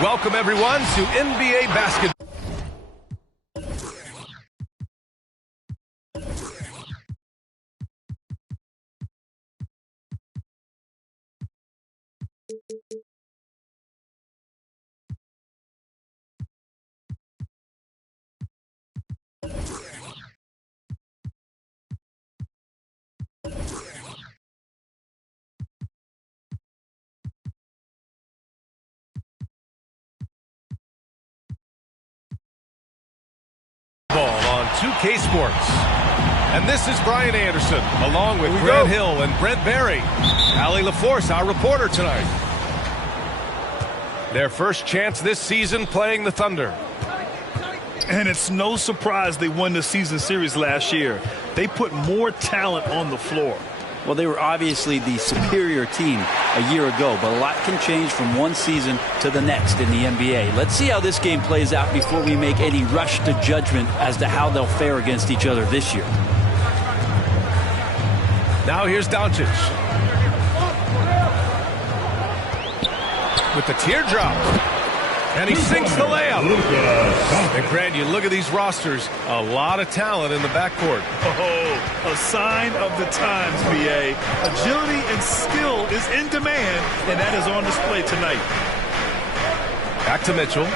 Welcome, everyone, to NBA basketball. On 2K Sports. And this is Brian Anderson, along with Grant Hill and Brent Barry. Allie LaForce, our reporter tonight. Their first chance this season playing the Thunder. And it's no surprise they won the season series last year. They put more talent on the floor. Well, they were obviously the superior team a year ago, but a lot can change from one season to the next in the NBA. Let's see how this game plays out before we make any rush to judgment as to how they'll fare against each other this year. Now here's Doncic. With the teardrop. And he sinks the layup. And Grant, you look at these rosters, a lot of talent in the backcourt. Oh, a sign of the times, B.A. Agility and skill is in demand, and that is on display tonight. Back to Mitchell.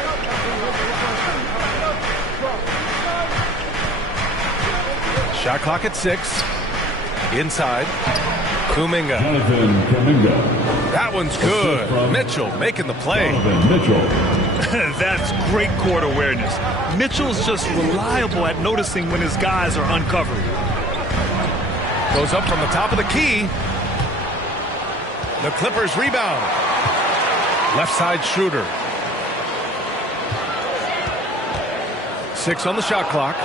Shot clock at 6. Inside. Kuminga. That one's good. Mitchell making the play. That's great court awareness. Mitchell's just reliable at noticing when his guys are uncovered. Goes up from the top of the key. The Clippers rebound. Left side Schroeder. 6 on the shot clock.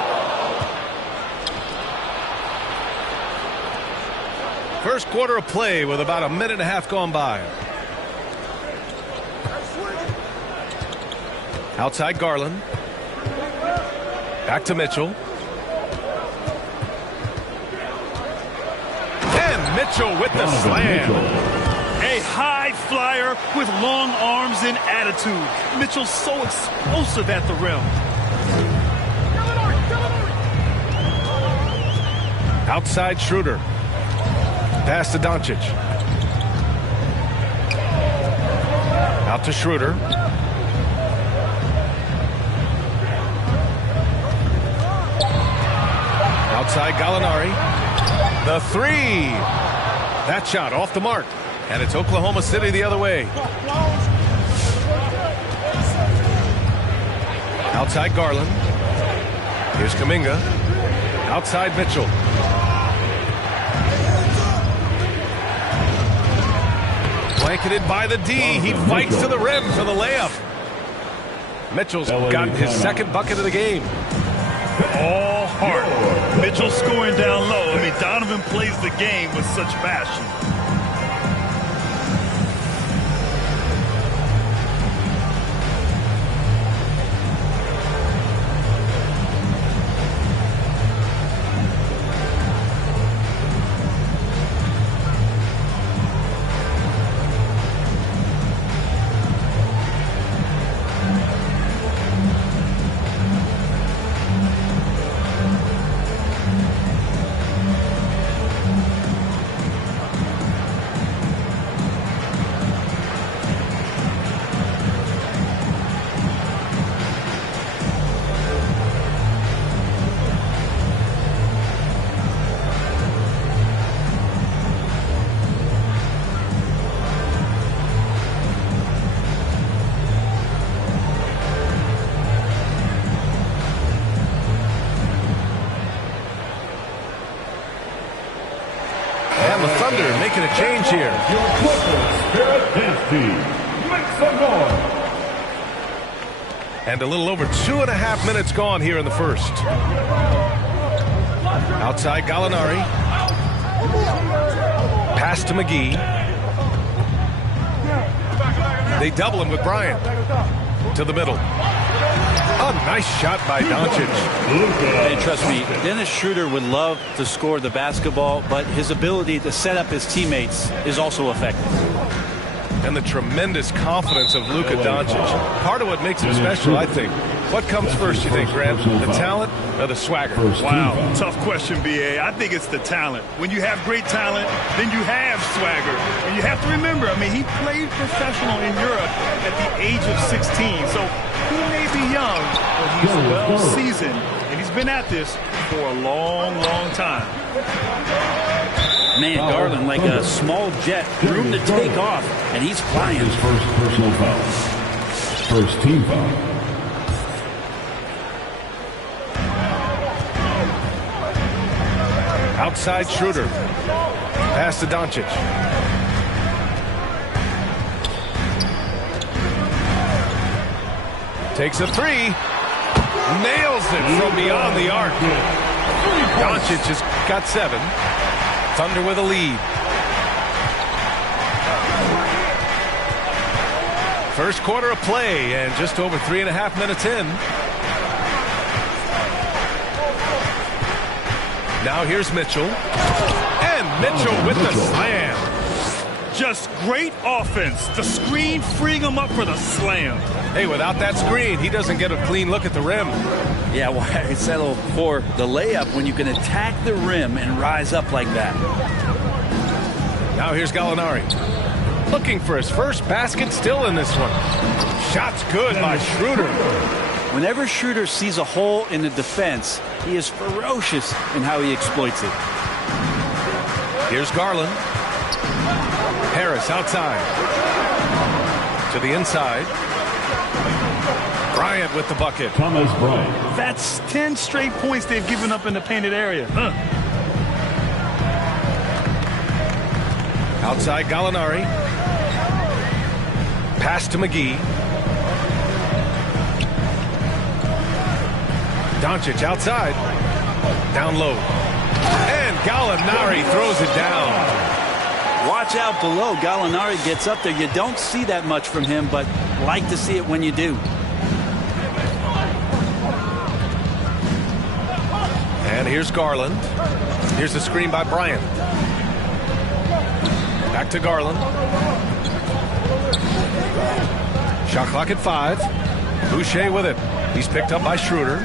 First quarter of play with about a minute and a half gone by. Outside Garland. Back to Mitchell. And Mitchell with the slam. A high flyer with long arms and attitude. Mitchell's so explosive at the rim. Outside Schroeder. Pass to Doncic. Out to Schroeder. Outside Gallinari. The 3. That shot off the mark. And it's Oklahoma City the other way. Outside Garland. Here's Kuminga. Outside Mitchell. Blanketed by the D. He fights to the rim for the layup. Mitchell's gotten his second bucket of the game. All heart. Mitchell scoring down low. I mean, Donovan plays the game with such passion. And the Thunder making a change here. Your Clippers dance team. Make some noise. And a little over 2.5 minutes gone here in the first. Outside Gallinari. Pass to McGee. They double him with Bryant. To the middle. A nice shot by Doncic. And trust me, Dennis Schroeder would love to score the basketball, but his ability to set up his teammates is also effective. and the tremendous confidence of Luka Doncic. Part of what makes him special, I think. What comes first, you think, Grant? The talent or the swagger? Wow, tough question, B.A. I think it's the talent. When you have great talent, then you have swagger. And you have to remember, I mean, he played professional in Europe at the age of 16. So he may be young, but he's well-seasoned. And he's been at this for a long, long time. Man, Garland, like a small jet, room to take off, and he's flying. His first personal foul. First team foul. Outside Schroeder. Pass to Doncic. Takes a three. Nails it from beyond the arc. Doncic has got 7. Thunder with a lead. First quarter of play and just over 3.5 minutes in. Now here's Mitchell. And Mitchell with the slam. Just great offense. The screen freeing him up for the slam. Hey, without that screen, he doesn't get a clean look at the rim. Yeah, well, I settle for the layup when you can attack the rim and rise up like that. Now here's Gallinari. Looking for his first basket still in this one. Shot's good by Schroeder. Whenever Schroeder sees a hole in the defense, he is ferocious in how he exploits it. Here's Garland. Harris outside. To the inside. Bryant with the bucket. Thomas Bryant. That's 10 straight points they've given up in the painted area. Outside Gallinari. Pass to McGee. Doncic outside. Down low. And Gallinari throws it down. Watch out below. Gallinari gets up there. You don't see that much from him, but like to see it when you do. And here's Garland. Here's the screen by Bryant. Back to Garland. Shot clock at 5. Boucher with it. He's picked up by Schroeder.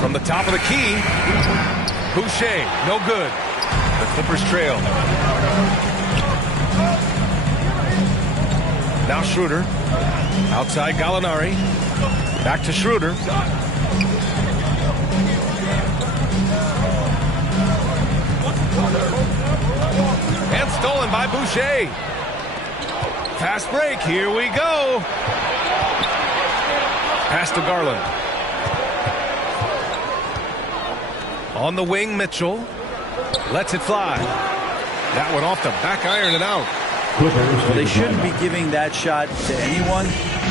From the top of the key. Boucher, no good. The Clippers trail. Now Schroeder. Outside Gallinari. Back to Schroeder. And stolen by Boucher. Fast break. Here we go. Pass to Garland. On the wing, Mitchell. Lets it fly. That one off the back iron and out. Well, they shouldn't be giving that shot to anyone,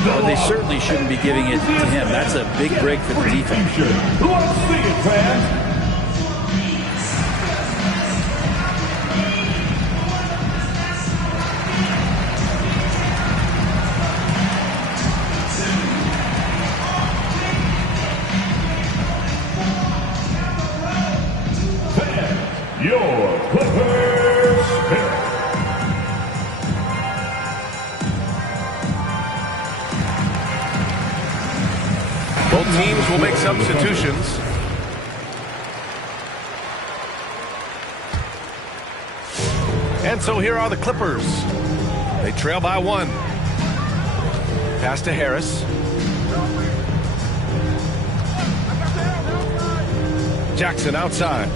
but they certainly shouldn't be giving it to him. That's a big break for the defense. Let's see it, fans. Your Clippers Spirit. Both teams will make substitutions. And so here are the Clippers. They trail by 1. Pass to Harris. Jackson outside.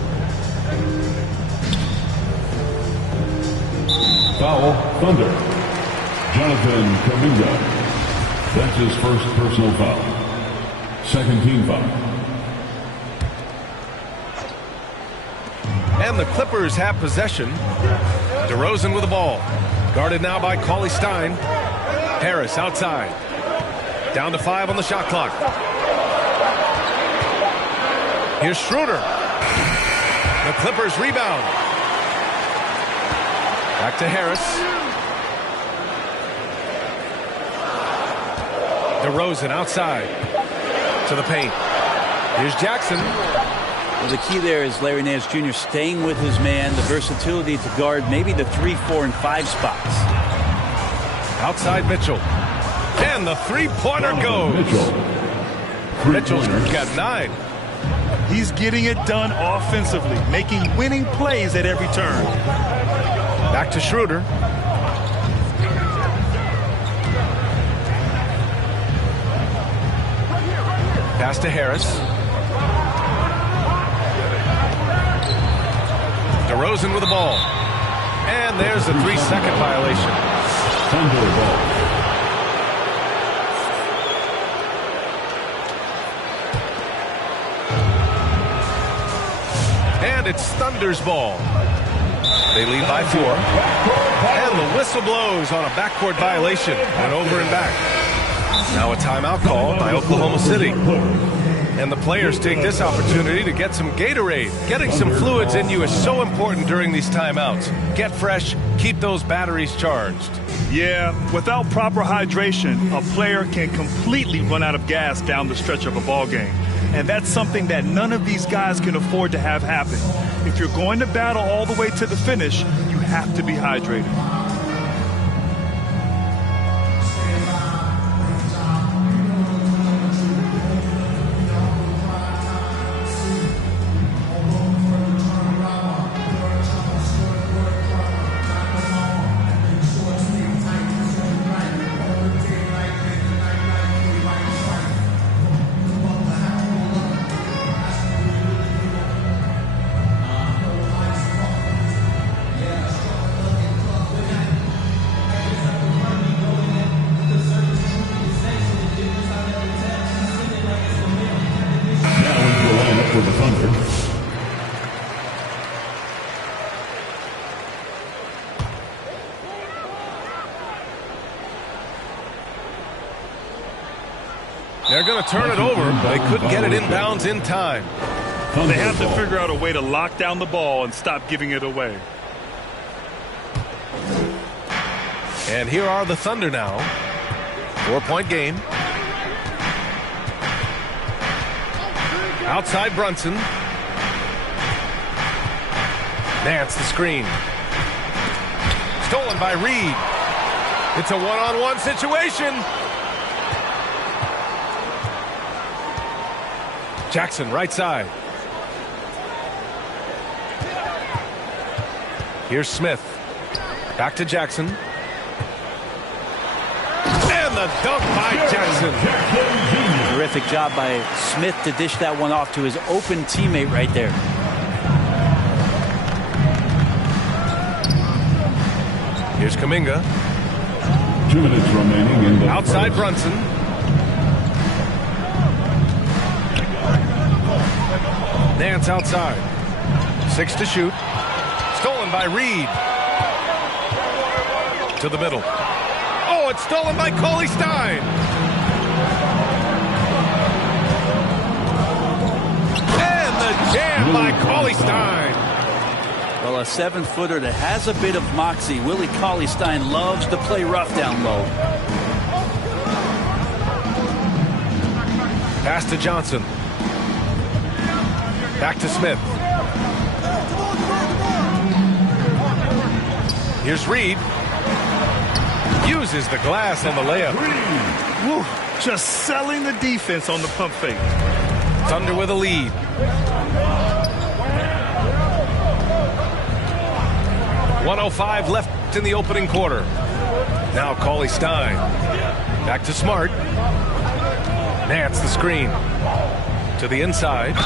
Foul, Thunder. Jonathan Kuminga. That's his first personal foul. Second team foul. And the Clippers have possession. DeRozan with the ball. Guarded now by Cauley Stein. Harris outside. Down to 5 on the shot clock. Here's Schroeder. The Clippers rebound. Back to Harris. DeRozan outside. To the paint. Here's Jackson. Well, the key there is Larry Nance Jr. staying with his man, the versatility to guard maybe the 3, 4, and 5 spots. Outside Mitchell. And the three-pointer goes. Mitchell's got 9. He's getting it done offensively, making winning plays at every turn. Back to Schroeder. Pass to Harris. DeRozan with the ball. And there's a 3-second violation. Thunder ball. And it's Thunder's ball. They lead by 4. And the whistle blows on a backcourt violation. And over and back. Now a timeout call by Oklahoma City. And the players take this opportunity to get some Gatorade. Getting some fluids in you is so important during these timeouts. Get fresh, keep those batteries charged. Yeah, without proper hydration, a player can completely run out of gas down the stretch of a ball game. And that's something that none of these guys can afford to have happen. If you're going to battle all the way to the finish, you have to be hydrated. For the Thunder. They're going to turn it over. They couldn't get it inbounds in time. They have to figure out a way to lock down the ball and stop giving it away. And here are the Thunder now. 4-point game. Outside Brunson. Nance the screen. Stolen by Reed. It's a one-on-one situation. Jackson right side. Here's Smith. Back to Jackson. And the dunk by Jackson. Terrific job by Smith to dish that one off to his open teammate right there. Here's Kuminga. 2 minutes remaining in the outside Brunson. Nance outside. 6 to shoot. Stolen by Reed. To the middle. Oh, it's stolen by Cauley Stein. And the jam by Cauley Stein. Well, a 7-footer that has a bit of moxie. Willie Cauley Stein loves to play rough down low. Pass to Johnson. Back to Smith. Here's Reed. Uses the glass on the layup. Woo, just selling the defense on the pump fake. Thunder with a lead. .105 left in the opening quarter. Now Cauley Stein. Back to Smart. Nance the screen. To the inside.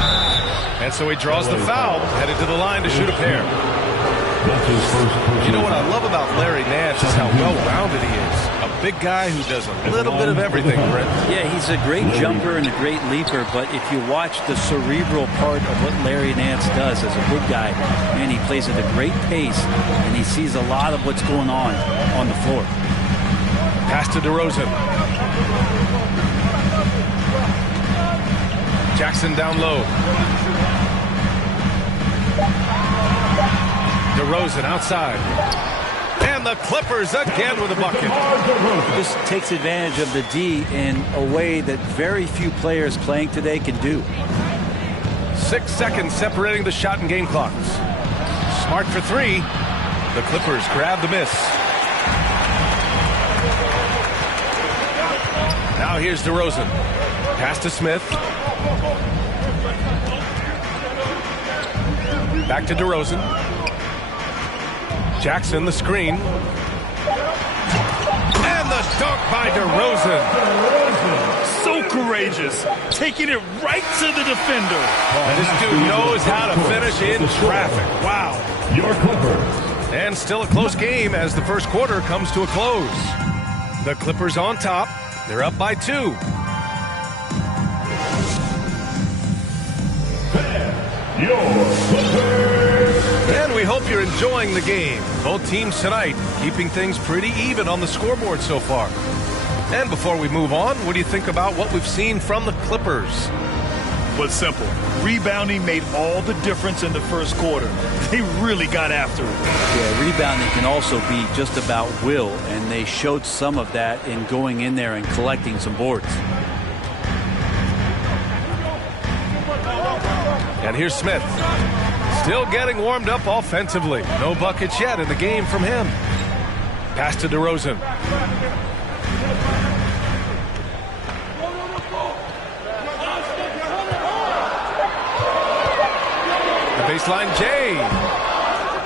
And so he draws the foul. Headed to the line to shoot a pair. You know what I love about Larry Nance is how well-rounded he is. A big guy who does a little bit of everything, Brent. Yeah, he's a great jumper and a great leaper, but if you watch the cerebral part of what Larry Nance does as a big guy, man, he plays at a great pace, and he sees a lot of what's going on the floor. Pass to DeRozan. Jackson down low. DeRozan outside. And the Clippers again with a bucket. Just takes advantage of the D in a way that very few players playing today can do. 6 seconds separating the shot and game clocks. Smart for 3. The Clippers grab the miss. Now here's DeRozan. Pass to Smith. Back to DeRozan. Jackson, the screen. And the dunk by DeRozan. So courageous. Taking it right to the defender. This dude knows how to finish in traffic. Wow. Your Clippers. And still a close game as the first quarter comes to a close. The Clippers on top. They're up by 2. Your Clippers. And we hope you're enjoying the game. Both teams tonight keeping things pretty even on the scoreboard so far. And before we move on, what do you think about what we've seen from the Clippers? Was simple. Rebounding made all the difference in the first quarter. They really got after it. Yeah, rebounding can also be just about will, and they showed some of that in going in there and collecting some boards. And here's Smith. Still getting warmed up offensively. No buckets yet in the game from him. Pass to DeRozan. The baseline J.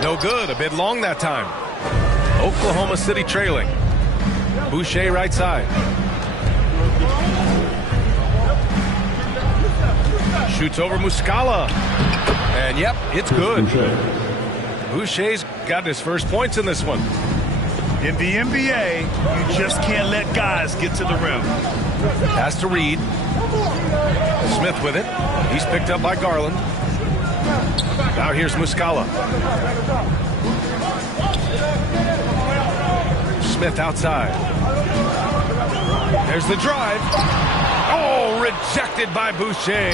No good. A bit long that time. Oklahoma City trailing. Boucher right side. Shoots over Muscala. And yep, it's good. Boucher's got his first points in this one. In the NBA, you just can't let guys get to the rim. Pass to Reed. Smith with it. He's picked up by Garland. Now here's Muscala. Smith outside. There's the drive. Oh, rejected by Boucher.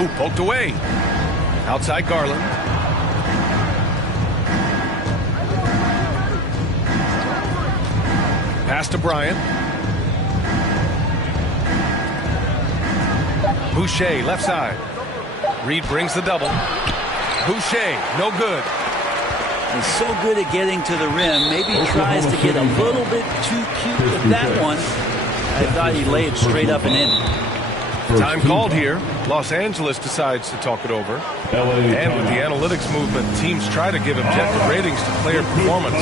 Ooh, poked away. Outside Garland. Pass to Bryant. Boucher, left side. Reed brings the double. Boucher, no good. He's so good at getting to the rim. Maybe he tries to get a little bit too cute with that one. I thought he laid it straight up and in. Time called here. Los Angeles decides to talk it over. And with the analytics movement, teams try to give objective ratings to player performance.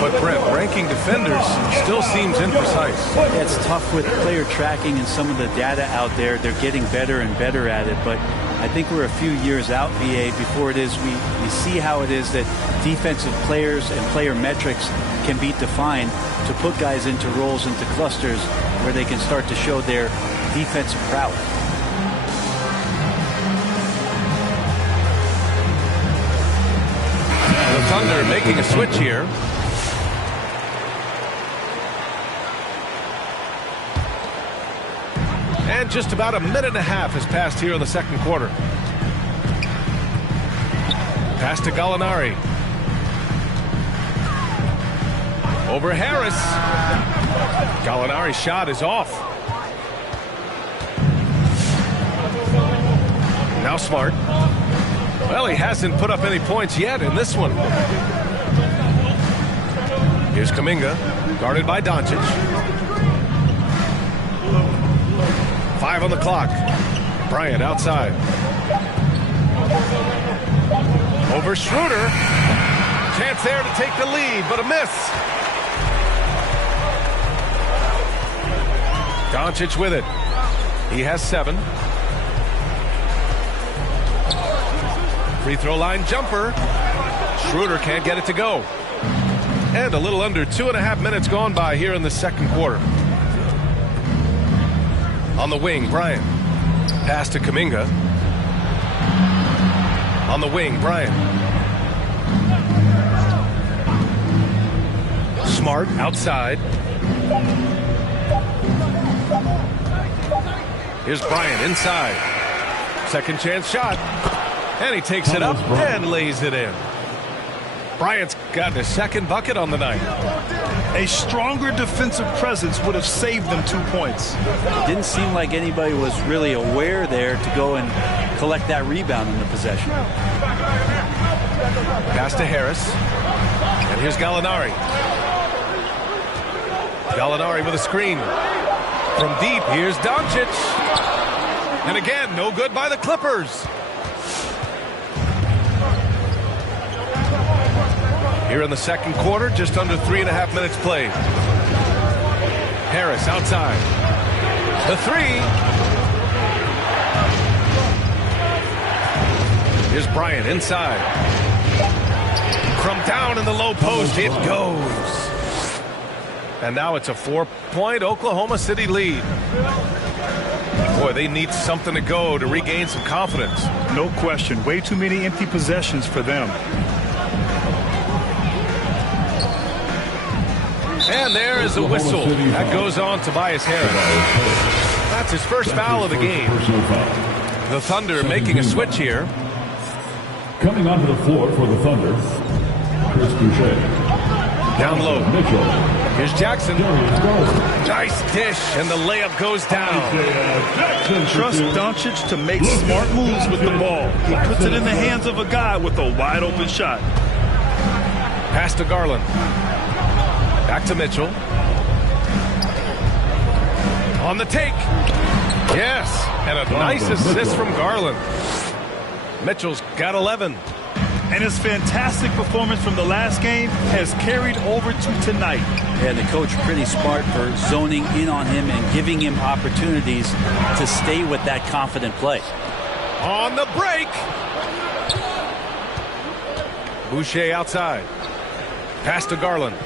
But Brett, ranking defenders still seems imprecise. Yeah, it's tough with player tracking and some of the data out there. They're getting better and better at it. But I think we're a few years out, VA, before it is we see how it is that defensive players and player metrics can be defined to put guys into roles, into clusters where they can start to show their defensive prowess. The Thunder making a switch here. And just about a minute and a half has passed here in the second quarter. Pass to Gallinari. Over Harris. Gallinari's shot is off. Now Smart. Well, he hasn't put up any points yet in this one. Here's Kuminga, guarded by Doncic. 5 on the clock. Bryant outside. Over Schroeder. Chance there to take the lead, but a miss. Doncic with it. He has 7. Free throw line jumper. Schroeder can't get it to go. And a little under 2.5 minutes gone by here in the second quarter. On the wing, Bryant. Pass to Kuminga. On the wing, Bryant. Smart outside. Here's Bryant inside. Second chance shot. And he takes it up and lays it in. Bryant's gotten his second bucket on the night. A stronger defensive presence would have saved them 2 points. It didn't seem like anybody was really aware there to go and collect that rebound in the possession. Pass to Harris. And here's Gallinari. Gallinari with a screen. From deep, here's Doncic. And again, no good by the Clippers. Here in the second quarter, just under 3.5 minutes played. Harris outside. The three. Here's Bryant inside. From down in the low post, it goes. And now it's a 4-point Oklahoma City lead. Boy, they need something to go to regain some confidence. No question. Way too many empty possessions for them. And there is a whistle. That goes on Tobias Harris. That's his first foul of the game. The Thunder making a switch here. Coming onto the floor for the Thunder, Chris Boucher. Down low. Mitchell. Here's Jackson. Nice dish, and the layup goes down. Trust Doncic to make smart moves with the ball. He puts it in the hands of a guy with a wide open shot. Pass to Garland. Back to Mitchell. On the take. Yes, and a nice assist from Garland. Mitchell's got 11. And his fantastic performance from the last game has carried over to tonight. And the coach pretty smart for zoning in on him and giving him opportunities to stay with that confident play. On the break. Boucher outside. Pass to Garland.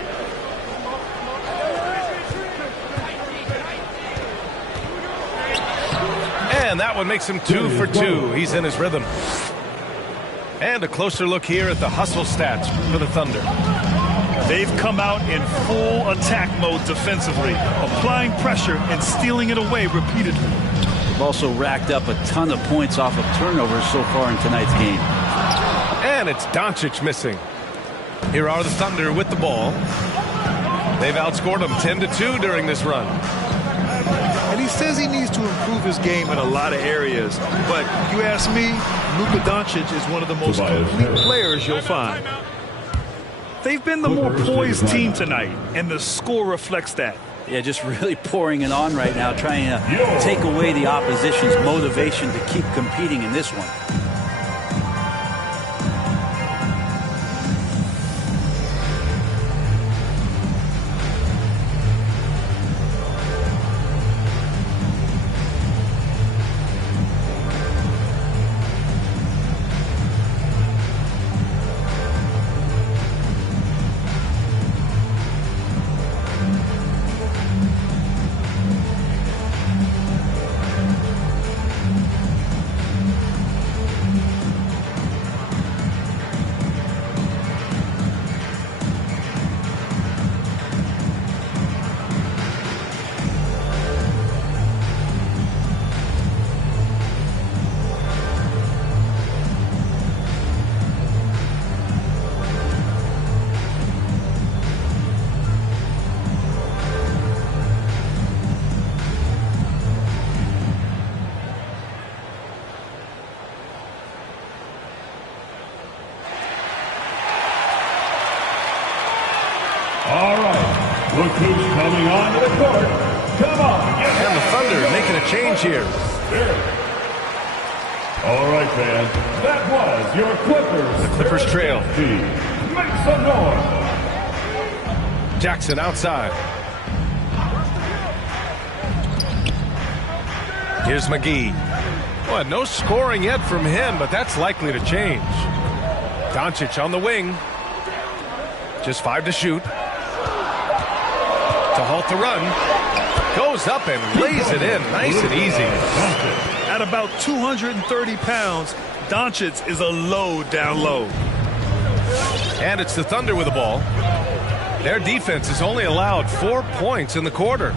And that one makes him 2 for 2. He's in his rhythm. And a closer look here at the hustle stats for the Thunder. They've come out in full attack mode defensively, applying pressure and stealing it away repeatedly. They've also racked up a ton of points off of turnovers so far in tonight's game. And it's Doncic missing. Here are the Thunder with the ball. They've outscored them 10-2 during this run. And he says he needs to improve his game in a lot of areas. But you ask me, Luka Doncic is one of the most complete players you'll find. They've been the more poised team tonight, and the score reflects that. Yeah, just really pouring it on right now, trying to take away the opposition's motivation to keep competing in this one. All right, look who's coming on to the court. Come on. And the Thunder making a change here. All right, fans, that was your Clippers. The Clippers trail. Make some noise. Jackson outside. Here's McGee. Boy, no scoring yet from him, but that's likely to change. Doncic on the wing. Just 5 to shoot. To halt the run. Goes up and lays it in. Nice and easy. At about 230 pounds, Doncic is a load down low. And it's the Thunder with the ball. Their defense has only allowed 4 points in the quarter.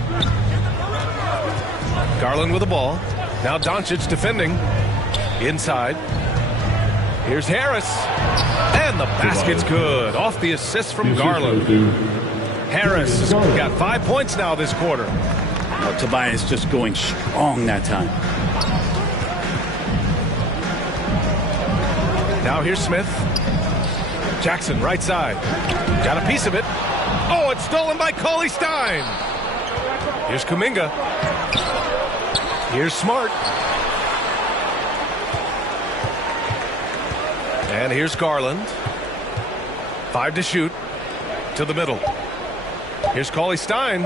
Garland with the ball. Now Doncic defending. Inside. Here's Harris. And the basket's good. Off the assist from Garland. Harris has got 5 points now this quarter. Well, Tobias just going strong that time. Now here's Smith. Jackson right side. Got a piece of it. Oh, it's stolen by Cauley Stein. Here's Kuminga. Here's Smart. And here's Garland. 5 to shoot. To the middle. Here's Cauley Stein.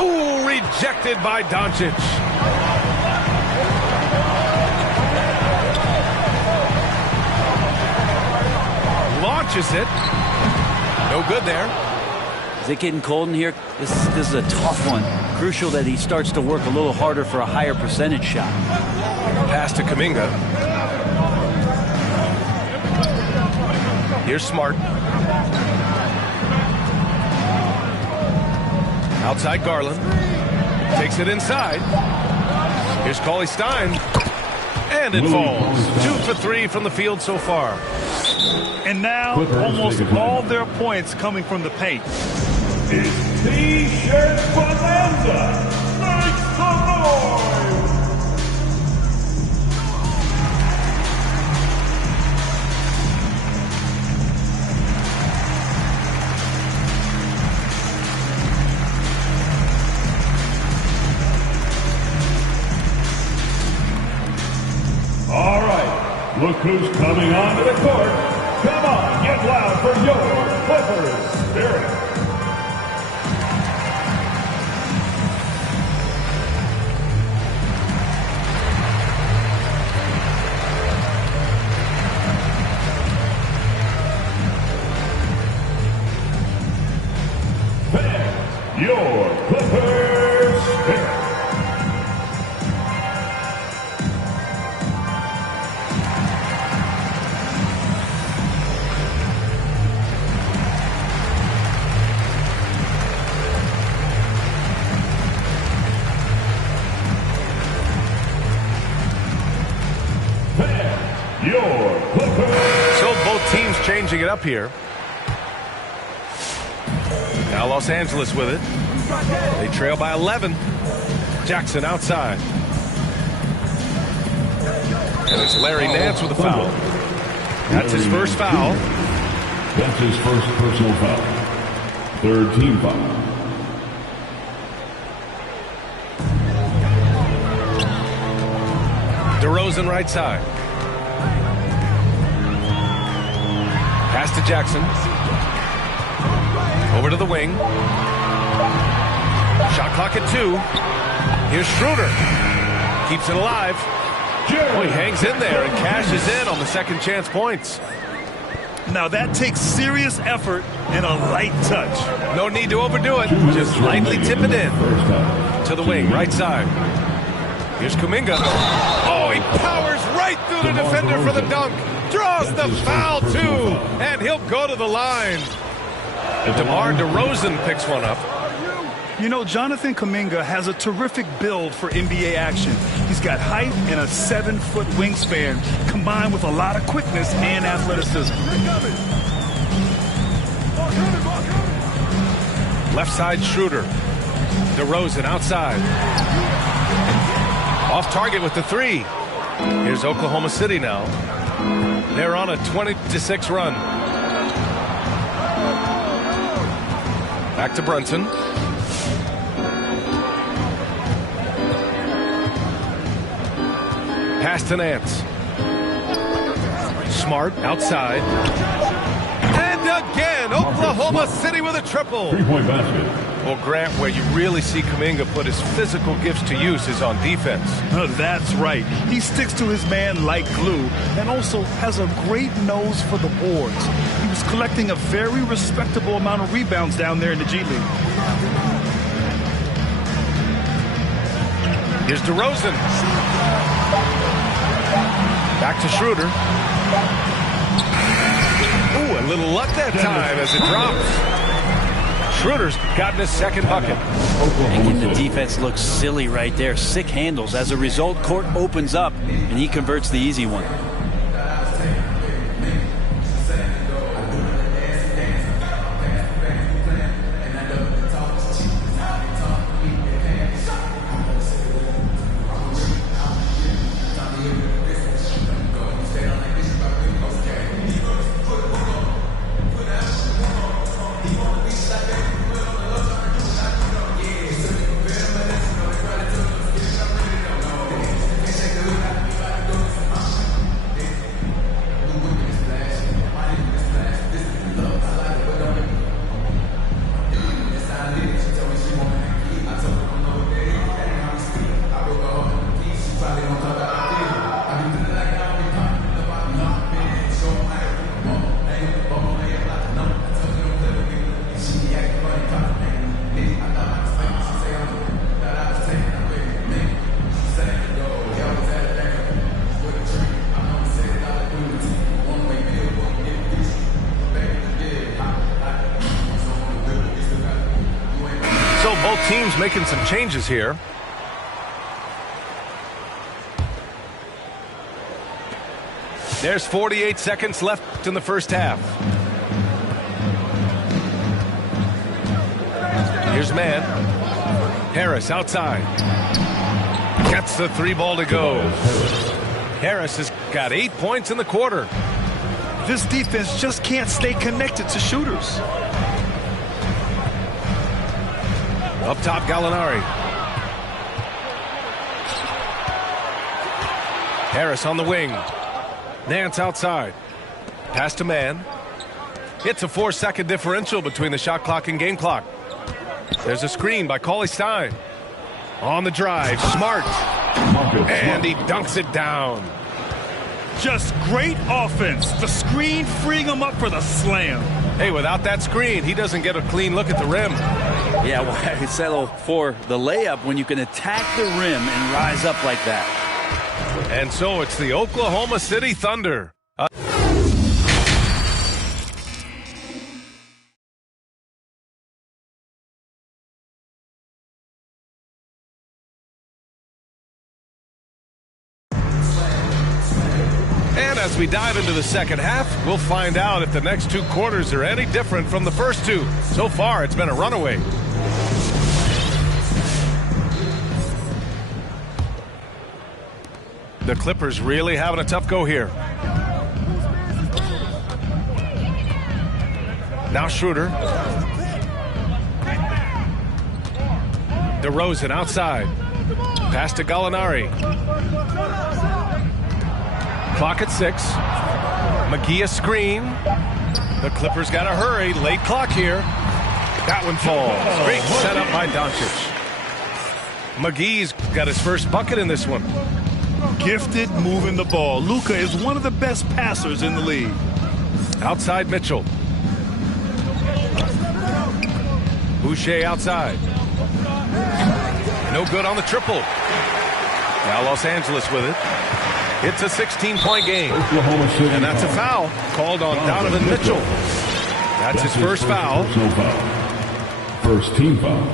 Ooh, rejected by Doncic. Launches it. No good there. Is it getting cold in here? This is a tough one. Crucial that he starts to work a little harder for a higher percentage shot. Pass to Kuminga. Here's Smart. Outside Garland. Takes it inside. Here's Cauley Stein. And it falls. 2 for 3 from the field so far. And now almost all their points coming from the paint. It's T-shirt bonanza. Make some noise. All right, look who's coming onto the court. Come on, get loud for your Clippers spirit. Your Clippers spirit. Your Clippers. So both teams changing it up here. Now Los Angeles with it. They trail by 11. Jackson outside. And it's Larry Nance with a foul. That's his first foul. That's his first personal foul. Third team foul. DeRozan right side. Pass to Jackson. Over to the wing. Shot clock at 2. Here's Schroeder. Keeps it alive. Oh, he hangs in there and cashes in on the second chance points. Now that takes serious effort and a light touch. No need to overdo it. Just lightly tip it in. To the wing, right side. Here's Kuminga. Oh, he powers right through the defender for the dunk. Draws the foul, too. And he'll go to the line. DeMar DeRozan picks one up. You know, Jonathan Kuminga has a terrific build for NBA action. He's got height and a 7-foot wingspan, combined with a lot of quickness and athleticism. Left side, Schroeder. DeRozan outside. Off target with the 3. Here's Oklahoma City now. They're on a 20-6 run. Back to Brunson. Pass to Nance. Smart outside. And again, Oklahoma City with a triple. 3-point basket. Well, Grant, where you really see Kuminga put his physical gifts to use is on defense. That's right. He sticks to his man like glue and also has a great nose for the boards. He was collecting a very respectable amount of rebounds down there in the G League. Here's DeRozan. Back to Schroeder. Ooh, a little luck that time as it drops. Schroeder's gotten his second bucket. Making the defense look silly right there. Sick handles. As a result, court opens up, and he converts the easy one. both teams making some changes here. There's 48 seconds left in the first half. Here's man. Harris outside. Gets the 3-ball to go. Harris has got 8 points in the quarter. This defense just can't stay connected to shooters. Up top, Gallinari. Harris on the wing. Nance outside. Pass to man. It's a 4-second differential between the shot clock and game clock. There's a screen by Cauley Stein. On the drive, Smart. And he dunks it down. Just great offense. The screen freeing him up for the slam. Hey, without that screen, he doesn't get a clean look at the rim. Yeah, why settle for the layup when you can attack the rim and rise up like that? And so it's the Oklahoma City Thunder. And as we dive into the second half, we'll find out if the next 2 quarters are any different from the first 2. So far, it's been a runaway. The Clippers really having a tough go here. Now Schroeder. DeRozan outside. Pass to Gallinari. Clock at 6. McGee a screen. The Clippers got to hurry. Late clock here. That one falls. Great setup by Doncic. McGee's got his first bucket in this one. Gifted moving the ball. Luka is one of the best passers in the league. Outside Mitchell. Boucher outside. No good on the triple. Now Los Angeles with it. It's a 16-point game. And that's a foul called on Donovan Mitchell. That's his first foul. First team foul.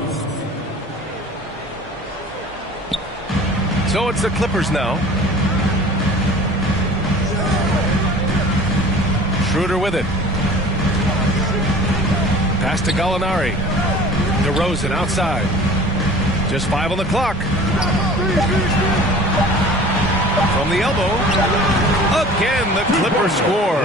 So it's the Clippers now. Schroeder with it. Pass to Gallinari. DeRozan outside. Just 5 on the clock. From the elbow. Again, the Clippers score.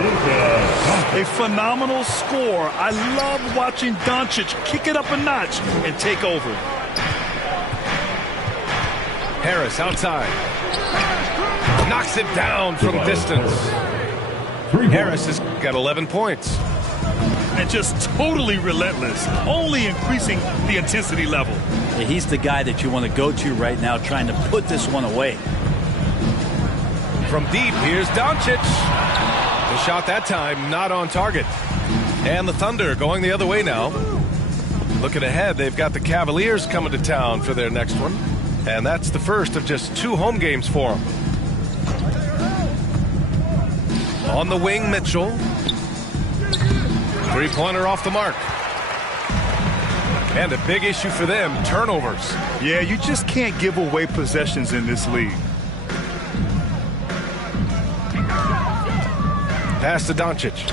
A phenomenal score. I love watching Doncic kick it up a notch and take over. Harris outside. Knocks it down from distance. Harris has got 11 points. And just totally relentless, only increasing the intensity level. Yeah, he's the guy that you want to go to right now, trying to put this one away. From deep, here's Doncic. The shot that time not on target. And the Thunder going the other way now. Looking ahead, they've got the Cavaliers coming to town for their next one. And that's the first of just 2 home games for them. On the wing, Mitchell. 3-pointer off the mark. And a big issue for them, turnovers. Yeah, you just can't give away possessions in this league. Pass to Doncic.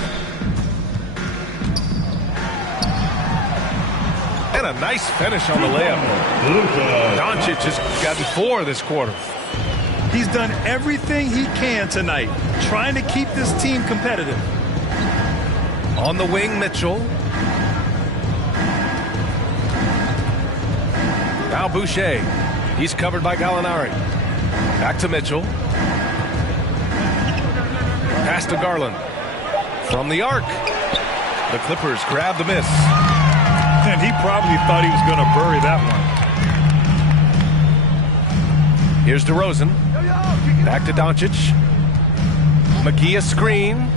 And a nice finish on the layup. Doncic has gotten 4 this quarter. He's done everything he can tonight, trying to keep this team competitive. On the wing, Mitchell. Now Boucher. He's covered by Gallinari. Back to Mitchell. Pass to Garland. From the arc. The Clippers grab the miss. And he probably thought he was going to bury that one. Here's DeRozan. Back to Doncic. McGee a screen.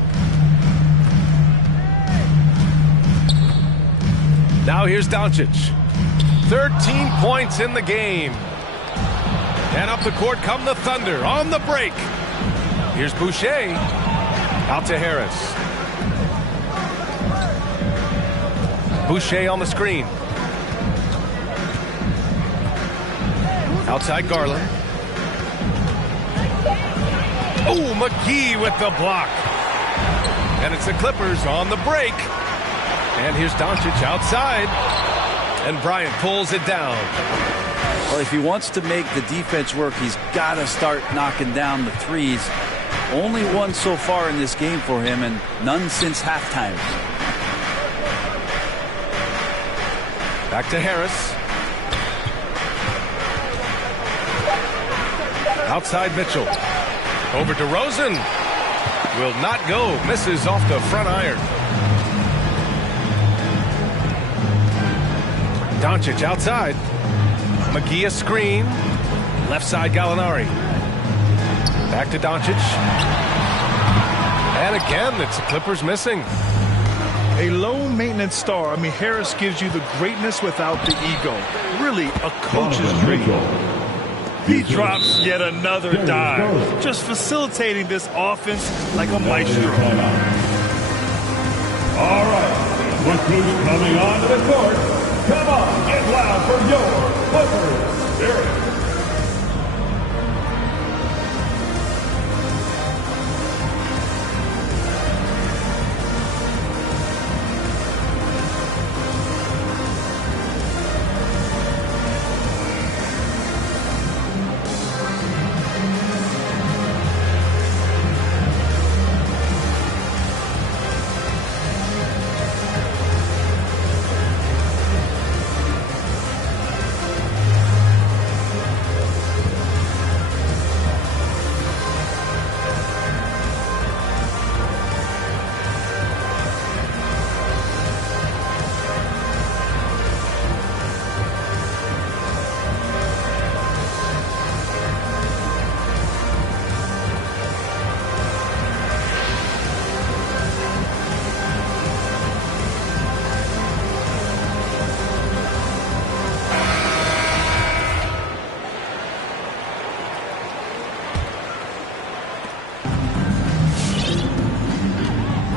Now here's Doncic. 13 points in the game. And up the court come the Thunder on the break. Here's Boucher. Out to Harris. Boucher on the screen. Outside Garland. Oh, McGee with the block. And it's the Clippers on the break. And here's Doncic outside. And Bryant pulls it down. Well, if he wants to make the defense work, he's got to start knocking down the threes. Only one so far in this game for him, and none since halftime. Back to Harris. Outside Mitchell. Over to Rosen. Will not go. Misses off the front iron. Doncic outside. McGee a screen. Left side Gallinari. Back to Doncic. And again, it's the Clippers missing. A low-maintenance star. I mean, Harris gives you the greatness without the ego. Really a coach's dream. He drops yet another dive. Just facilitating this offense like a maestro. All right, look who's coming onto the court. Come on, get loud for your Clippers Spirit.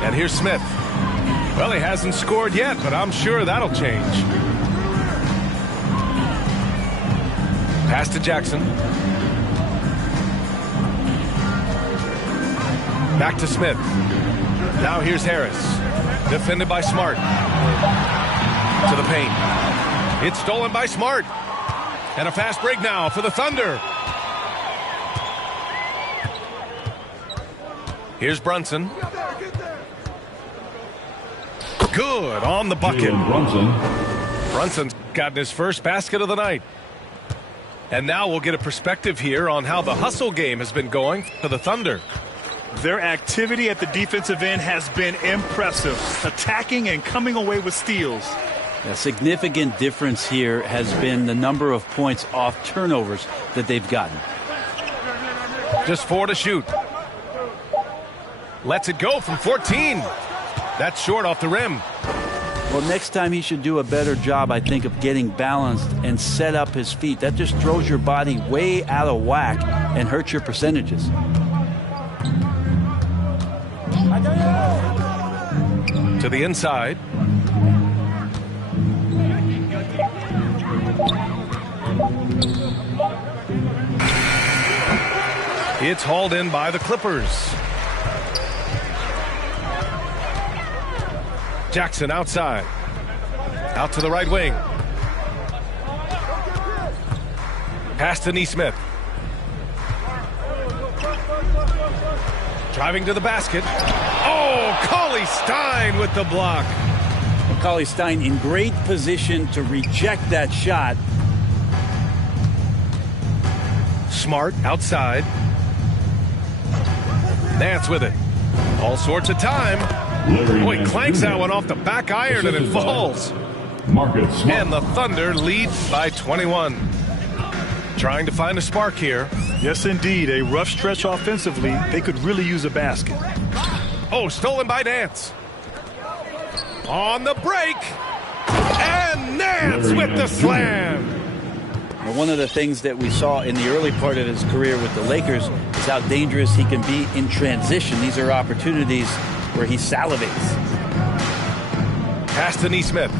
And here's Smith. Well, he hasn't scored yet, but I'm sure that'll change. Pass to Jackson. Back to Smith. Now here's Harris. Defended by Smart. To the paint. It's stolen by Smart. And a fast break now for the Thunder. Here's Brunson. Good on the bucket. Brunson's gotten his first basket of the night. And now we'll get a perspective here on how the hustle game has been going for the Thunder. Their activity at the defensive end has been impressive, attacking and coming away with steals. A significant difference here has been the number of points off turnovers that they've gotten. Just 4 to shoot. Lets it go from 14. That's short off the rim. Well, next time he should do a better job, I think, of getting balanced and set up his feet. That just throws your body way out of whack and hurts your percentages. To the inside. It's hauled in by the Clippers. Jackson outside. Out to the right wing. Pass to Nesmith. Driving to the basket. Oh, Cauley Stein with the block. Cauley Stein in great position to reject that shot. Smart outside. Nance with it. All sorts of time. Boy, clanks that one off the back iron and it falls. And the Thunder lead by 21. Trying to find a spark here. Yes, indeed. A rough stretch offensively. They could really use a basket. Oh, stolen by Nance. On the break. And Nance with the slam. Now, one of the things that we saw in the early part of his career with the Lakers is how dangerous he can be in transition. These are opportunities where he salivates. Pass to Nesmith.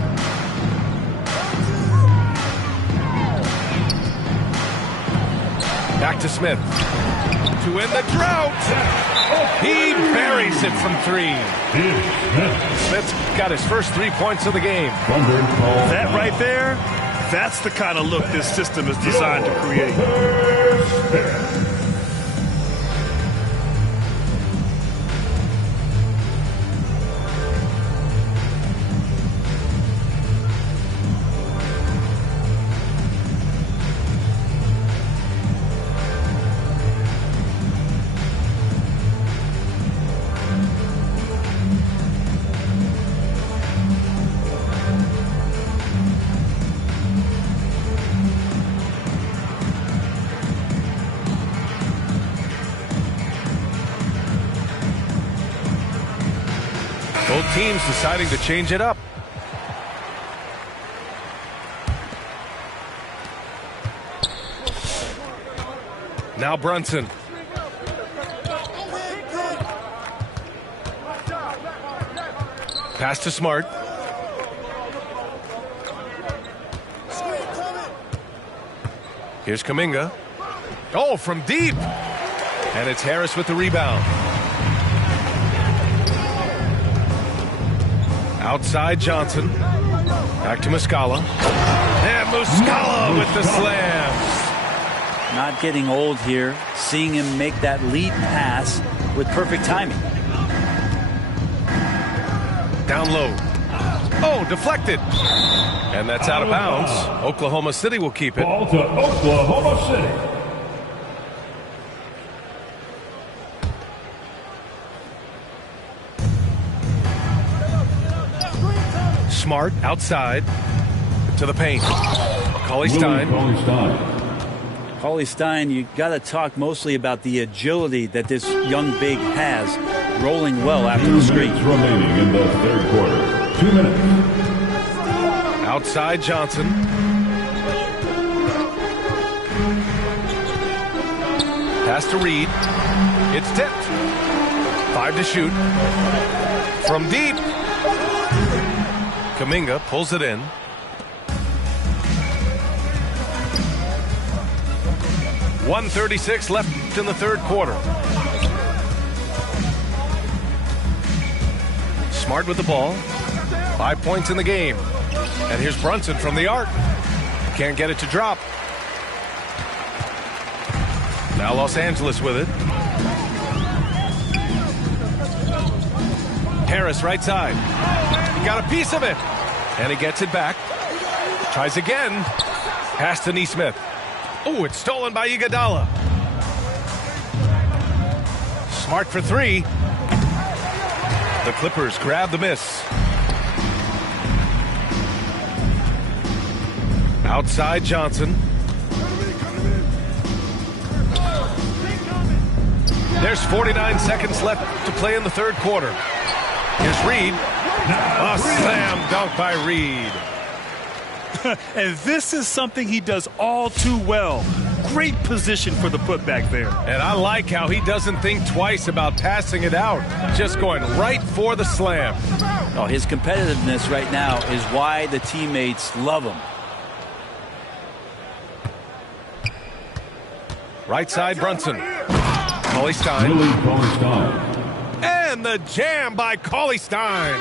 Back to Smith. To end the drought. He buries it from 3. Smith's got his first 3 points of the game. That right there, that's the kind of look this system is designed to create. Both teams deciding to change it up. Now Brunson. Pass to Smart. Here's Kuminga. Oh, from deep. And it's Harris with the rebound. Outside Johnson. Back to Muscala. And Muscala with the slams. Not getting old here. Seeing him make that lead pass with perfect timing. Down low. Oh, deflected. And that's out of bounds. Oklahoma City will keep it. Ball to Oklahoma City. Smart outside to the paint. Cauley-Stein. Cauley-Stein, you got to talk mostly about the agility that this young big has, rolling well after the screen. 2 minutes remaining in the third quarter. 2 minutes. Outside Johnson. Pass to Reed. It's tipped. 5 to shoot. From deep. Kuminga pulls it in. .136 left in the third quarter. Smart with the ball. 5 points in the game. And here's Brunson from the arc. Can't get it to drop. Now Los Angeles with it. Harris right side. He got a piece of it. And he gets it back. Tries again. Pass to Nesmith. Oh, it's stolen by Iguodala. Smart for 3. The Clippers grab the miss. Outside Johnson. There's 49 seconds left to play in the third quarter. Here's Reed. A slam dunk by Reed. And this is something he does all too well. Great position for the putback there. And I like how he doesn't think twice about passing it out. Just going right for the slam. Oh, his competitiveness right now is why the teammates love him. Right side Brunson. Cauley-Stein. And the jam by Cauley-Stein.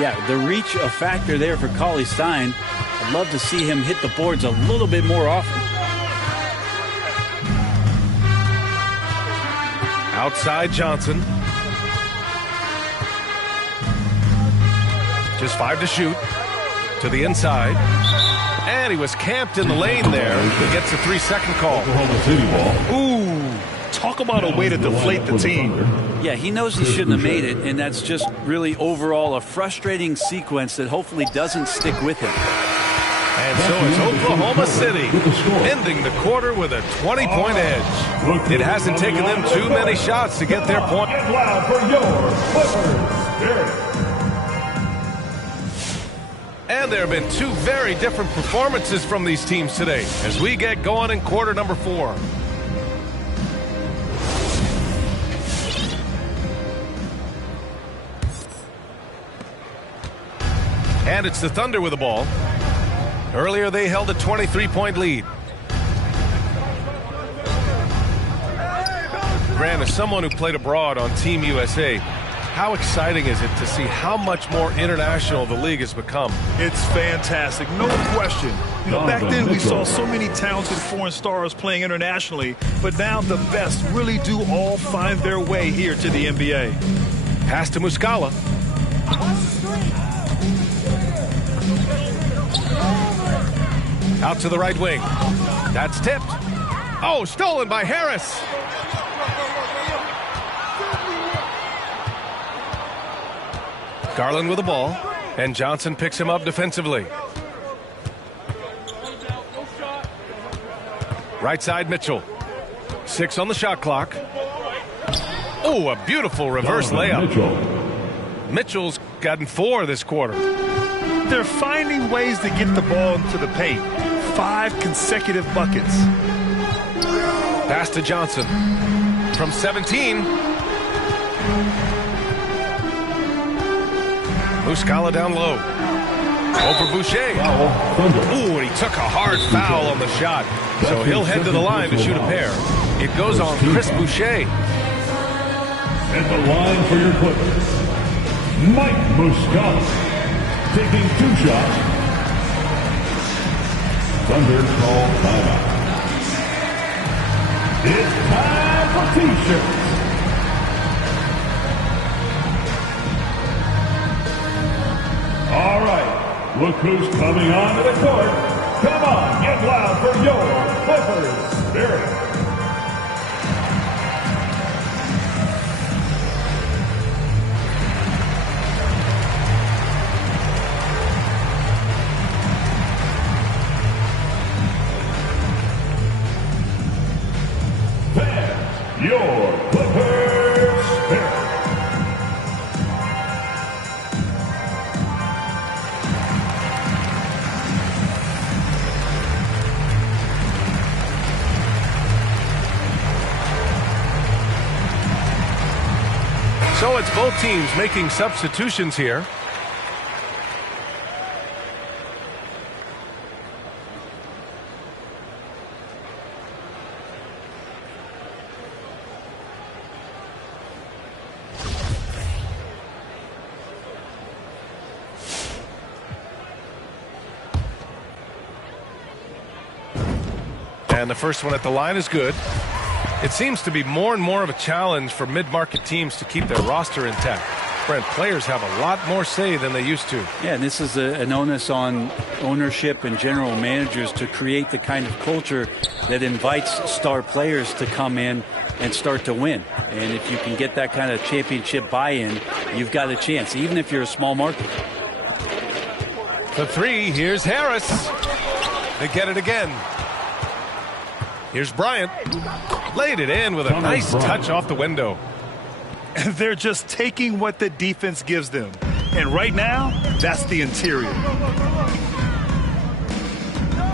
Yeah, the reach a factor there for Cauley-Stein. I'd love to see him hit the boards a little bit more often. Outside Johnson. Just 5 to shoot. To the inside. And he was camped in the lane there. He gets a 3-second call. Ooh, talk about a way to deflate the team. Yeah, he knows he shouldn't have made it, and that's just really overall a frustrating sequence that hopefully doesn't stick with him. And so it's Oklahoma City ending the quarter with a 20-point edge. It hasn't taken them too many shots to get their point. And there have been 2 very different performances from these teams today as we get going in quarter number 4. And it's the Thunder with the ball. Earlier they held a 23-point lead. Grant, as someone who played abroad on Team USA, how exciting is it to see how much more international the league has become? It's fantastic, no question. You know, back then we saw so many talented foreign stars playing internationally, but now the best really do all find their way here to the NBA. Pass to Muscala. Out to the right wing. That's tipped. Oh, stolen by Harris. Garland with the ball, and Johnson picks him up defensively. Right side, Mitchell. 6 on the shot clock. Oh, a beautiful reverse layup. Mitchell's gotten 4 this quarter. They're finding ways to get the ball into the paint. 5 consecutive buckets. Pass to Johnson. From 17. Muscala down low. Over Boucher. Ooh, and he took a hard foul on the shot. So he'll head to the line to shoot a pair. It goes on Chris Boucher. At the line for your Clippers, Mike Muscala. Taking 2 shots. Thunder call timeout. It's time for T-shirts. All right, look who's coming onto the court. Come on, get loud for your Clippers Spirit. Your Clippers Spirit. So it's both teams making substitutions here. And the first one at the line is good. It seems to be more and more of a challenge for mid-market teams to keep their roster intact. Brent, players have a lot more say than they used to. Yeah, and this is an onus on ownership and general managers to create the kind of culture that invites star players to come in and start to win. And if you can get that kind of championship buy-in, you've got a chance, even if you're a small market. The 3, here's Harris. They get it again. Here's Bryant. Laid it in with a nice touch off the window. They're just taking what the defense gives them. And right now, that's the interior.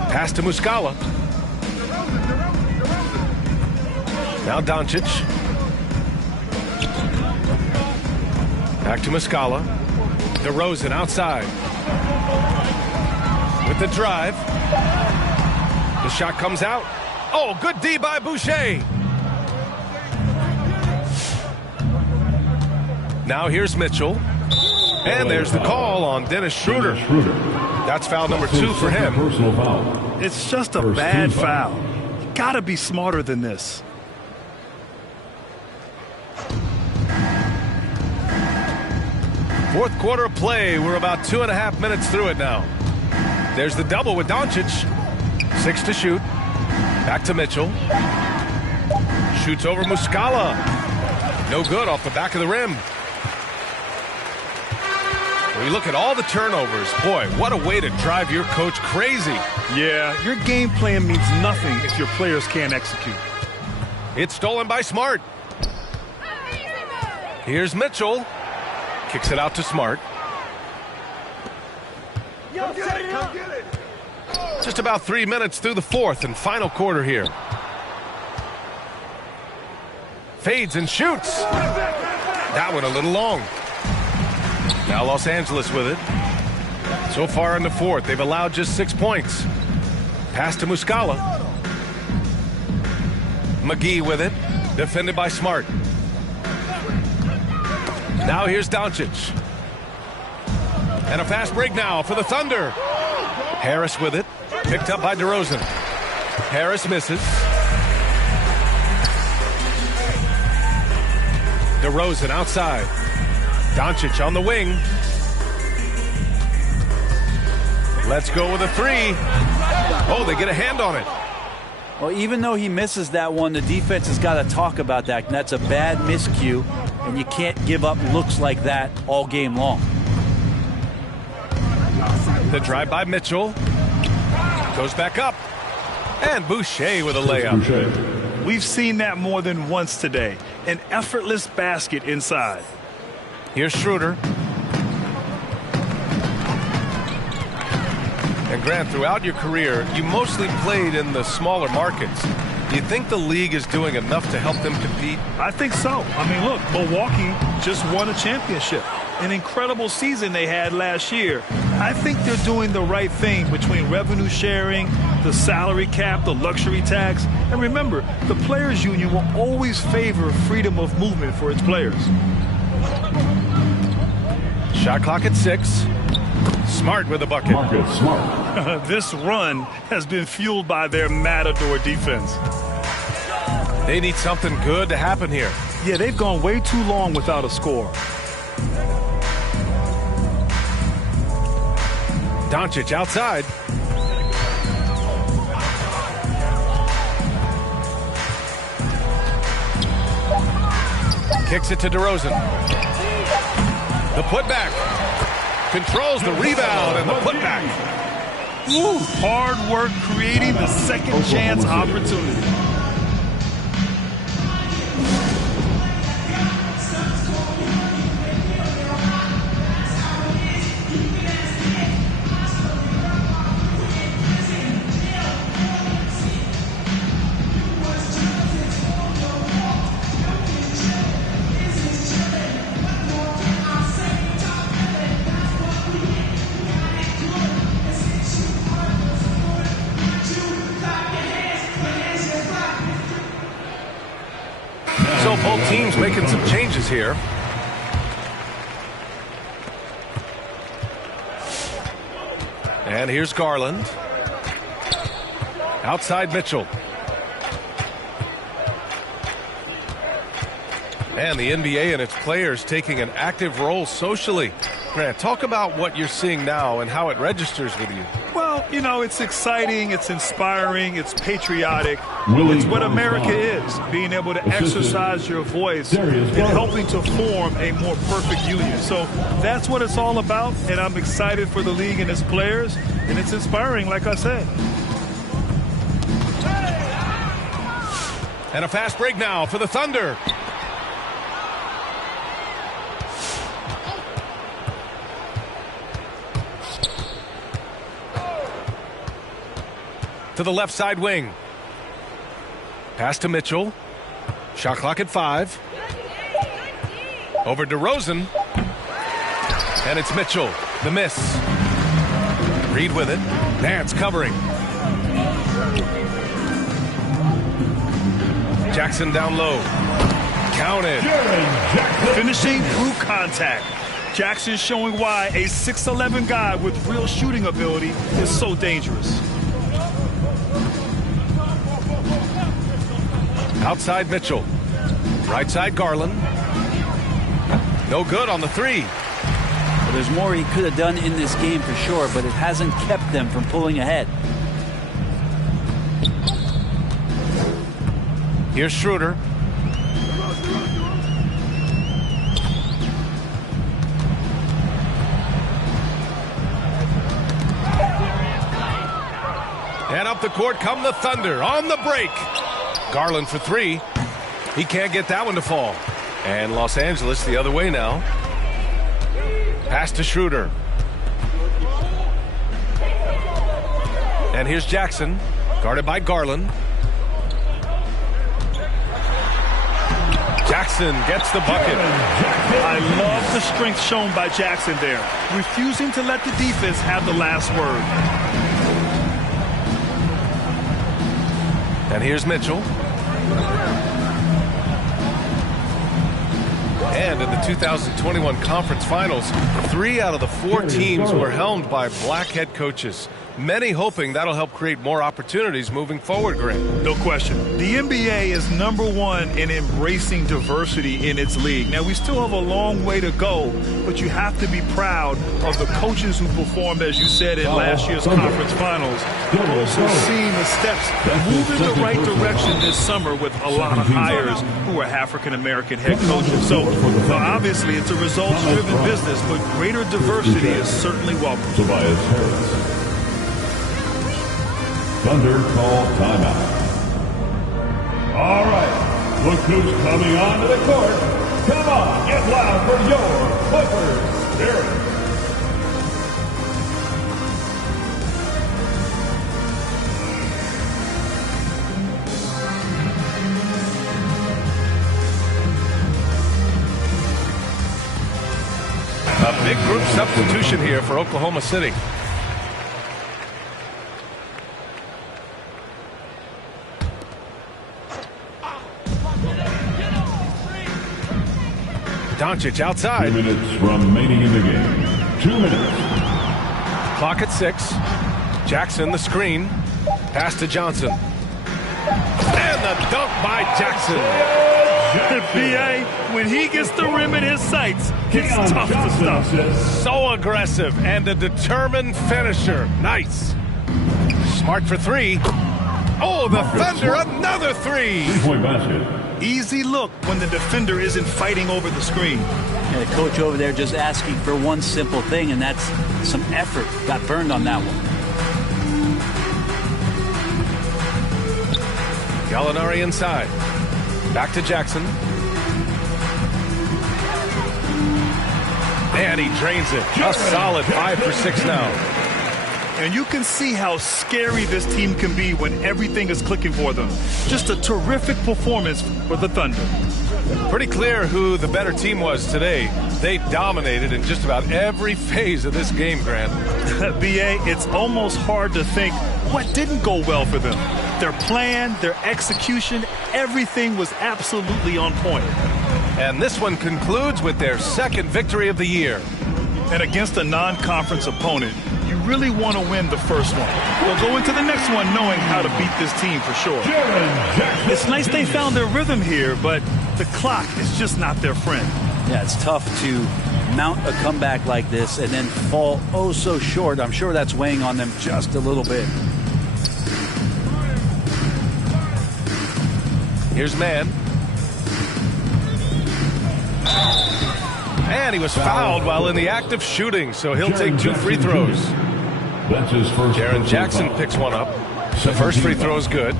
Pass to Muscala. Now Doncic. Back to Muscala. DeRozan outside. With the drive. The shot comes out. Oh, good D by Boucher. Now here's Mitchell. And there's the call on Dennis Schroeder. That's foul number 2 for him. It's just a bad foul. You gotta be smarter than this. Fourth quarter of play. We're about 2.5 minutes through it now. There's the double with Doncic. 6 to shoot. Back to Mitchell. Shoots over Muscala. No good off the back of the rim. When you look at all the turnovers, boy, what a way to drive your coach crazy. Yeah, your game plan means nothing if your players can't execute. It's stolen by Smart. Here's Mitchell. Kicks it out to Smart. Just about 3 minutes through the fourth and final quarter here. Fades and shoots. That one a little long. Now Los Angeles with it. So far in the fourth, they've allowed just 6 points. Pass to Muscala. McGee with it. Defended by Smart. Now here's Doncic. And a fast break now for the Thunder. Harris with it. Picked up by DeRozan. Harris misses. DeRozan outside. Doncic on the wing. Let's go with a three. Oh, they get a hand on it. Well, even though he misses that one, the defense has got to talk about that. And that's a bad miscue, and you can't give up looks like that all game long. The drive by Mitchell. Goes back up. And Boucher with a layup. We've seen that more than once today. An effortless basket inside. Here's Schroeder. And Grant, throughout your career, you mostly played in the smaller markets. Do you think the league is doing enough to help them compete? I think so. I mean, look, Milwaukee just won a championship. An incredible season they had last year. I think they're doing the right thing between revenue sharing, the salary cap, the luxury tax. And remember, the players' union will always favor freedom of movement for its players. Shot clock at 6. Smart with a bucket. Marcus Smart. This run has been fueled by their Matador defense. They need something good to happen here. Yeah, they've gone way too long without a score. Doncic outside. Kicks it to DeRozan. The putback. Controls the rebound and the putback. Ooh, hard work creating the second chance opportunity. So both teams making some changes here. And here's Garland. Outside Mitchell. And the NBA and its players taking an active role socially. Grant, talk about what you're seeing now and how it registers with you. Well, you know, it's exciting, it's inspiring, it's patriotic. It's what America is, being able to exercise your voice and helping to form a more perfect union. So that's what it's all about, and I'm excited for the league and its players, and it's inspiring, like I said. And a fast break now for the Thunder. To the left side wing. Pass to Mitchell. Shot clock at 5. Over DeRozan. And it's Mitchell. The miss. Reed with it. Nance covering. Jackson down low. Counted. Finishing through contact. Jackson showing why a 6'11" guy with real shooting ability is so dangerous. Outside Mitchell. Right side Garland. No good on the 3. Well, there's more he could have done in this game for sure, but it hasn't kept them from pulling ahead. Here's Schroeder. And up the court come the Thunder on the break. Garland for 3. He can't get that one to fall. And Los Angeles the other way now. Pass to Schroeder. And here's Jackson, guarded by Garland. Jackson gets the bucket. I love the strength shown by Jackson there, refusing to let the defense have the last word. And here's Mitchell. And in the 2021 conference finals, 3 out of the 4 teams were helmed by black head coaches. Many hoping that'll help create more opportunities moving forward, Grant. No question. The NBA is #1 in embracing diversity in its league. Now, we still have a long way to go, but you have to be proud of the coaches who performed, as you said, in last year's conference finals. You've also seen the steps move in the right direction this summer with a lot of hires who are African-American head coaches. So, obviously, it's a results-driven business, but greater diversity is certainly welcome. Thunder call timeout. All right, look who's coming onto the court. Come on, get loud for your Clippers Spirit. A big group substitution here for Oklahoma City. Doncic outside. 2 minutes remaining in the game. 2 minutes. Clock at 6. Jackson the screen. Pass to Johnson. And the dunk by Jackson. B.A., when he gets the rim in his sights, it's tough to stop. So aggressive and a determined finisher. Nice. Smart for 3. Oh, the Thunder, another 3. 3-point basket. Easy look when the defender isn't fighting over the screen. Yeah, the coach over there just asking for one simple thing, and that's some effort. Got burned on that one. Gallinari inside. Back to Jackson. And he drains it. A solid 5 for 6 now. And you can see how scary this team can be when everything is clicking for them. Just a terrific performance for the Thunder. Pretty clear who the better team was today. They dominated in just about every phase of this game, Grant. B.A., it's almost hard to think what didn't go well for them. Their plan, their execution, everything was absolutely on point. And this one concludes with their 2nd victory of the year. And against a non-conference opponent, you really want to win the first one. They'll go into the next one knowing how to beat this team for sure. It's nice they found their rhythm here, but the clock is just not their friend. Yeah, it's tough to mount a comeback like this and then fall oh so short. I'm sure that's weighing on them just a little bit. Here's Mann. And he was fouled while in the act of shooting, so he'll take 2 free throws. That's his first. Jaren Jackson picks one up. The first free throw is good.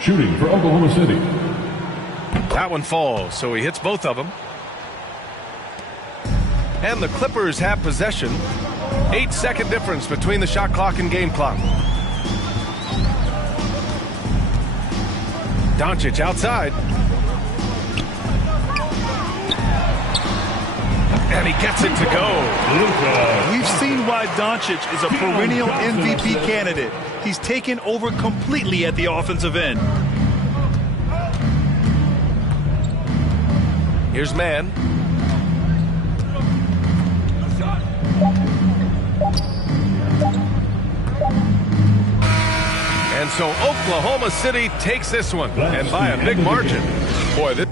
Shooting for Oklahoma City. That one falls, so he hits both of them. And the Clippers have possession. 8-second difference between the shot clock and game clock. Doncic outside. And he gets it to go. We've seen why Doncic is a perennial MVP candidate. He's taken over completely at the offensive end. Here's Mann. And so Oklahoma City takes this one, and by a big margin. Boy, this...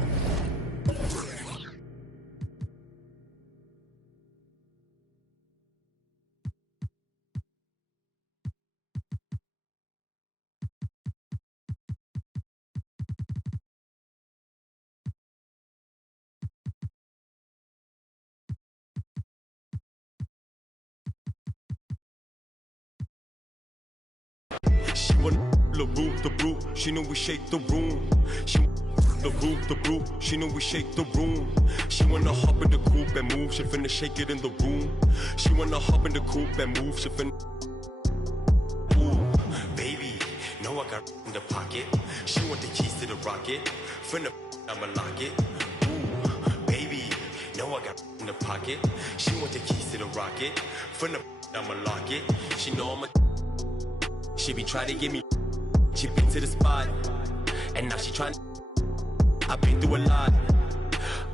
She want the room, she know we shake the room. She the room, she know we shake the room. She wanna hop in the coupe and move, she finna shake it in the room. She wanna hop in the coupe and move, she finna. Ooh, baby, know I got in the pocket. She want the keys to the rocket, finna I'ma lock it. Ooh, baby, know I got in the pocket. She want the keys to the rocket, finna I'ma lock it. She know I'm a. She be trying to get me, she been to the spot, and now she trying. I've been through a lot,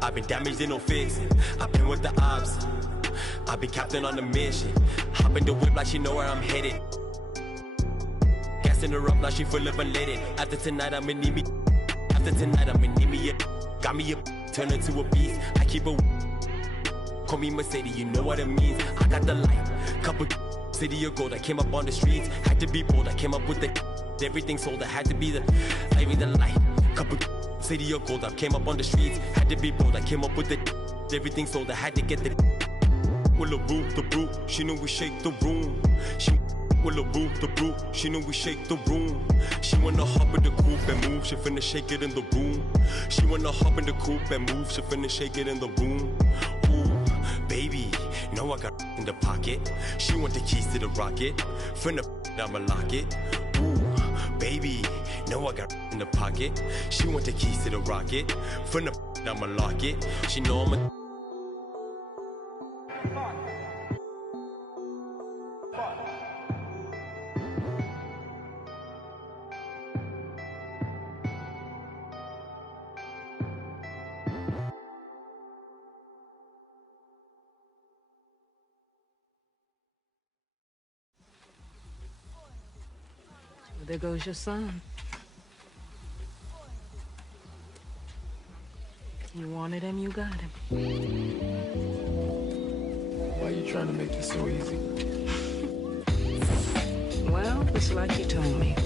I've been damaged and no fixing. I've been with the ops. I've been captain on a mission. Hop in the whip like she know where I'm headed. Gassing her up, now she full of unleaded. After tonight, I'ma need me. After tonight, I'ma need me a. Got me a. Turn into a beast. I keep a. Call me Mercedes, you know what it means. I got the light. Couple city of gold. I came up on the streets. Had to be bold. I came up with the. Everything sold. I had to be the. I mean the light. Couple city of gold. I came up on the streets. Had to be bold. I came up with the. Everything sold. I had to get the. Will the brute. She knew we shake the room. She. Will the brute. She knew we shake the room. She wanna hop in the coupe and move. She finna shake it in the room. She wanna hop in the coupe and move. She finna shake it in the room. Ooh, baby, know I got in the pocket. She want the keys to the rocket. Finna I'ma lock it. Ooh, baby, know I got in the pocket. She want the keys to the rocket. Finna I'ma lock it. She know I'm a. There goes your son. You wanted him, you got him. Why are you trying to make this so easy? Well, it's like you told me.